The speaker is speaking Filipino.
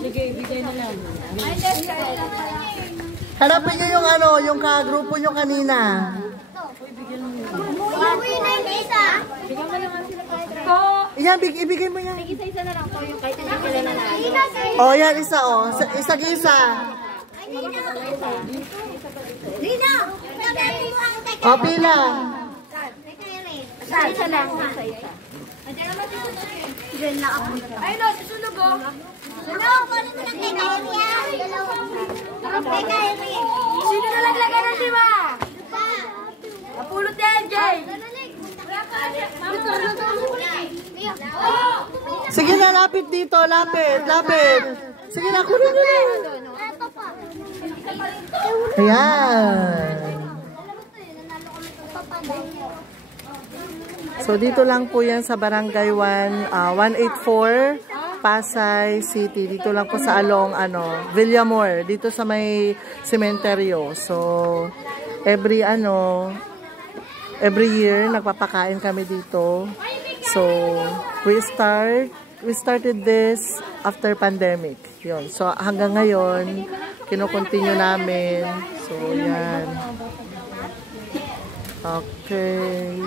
sige, ibigay na lang. Hanapin nyo yung ano, yung kagrupo nyo kanina. Uwi na yung isa. Bigyan mo naman sila kahit. Yan, ibigay mo yan. Isa-isa na lang po yung kahit hindi sila na lang. Oh, yan, isa, oh. Isa-isa. Rina! Oh, pila. Isa lang, isa-isa. Diyan na ako. Ay, no, susunog oh. Ano? Kano mo ng teka yan? Teka yan. Sino na laglagan ng diwa? Napulot yan, Jay. Sige na, lapit dito. Lapit. Sige na, kunin nyo na. Ito pa. Ayan. So, dito lang po yan sa Barangay 184, Pasay City. Dito lang po sa Along, Villamor. Dito sa may sementeryo. So, every year, nagpapakain kami dito. So, we started this after pandemic. Yun. So, hanggang ngayon, kino-continue namin. So, yan. Okay.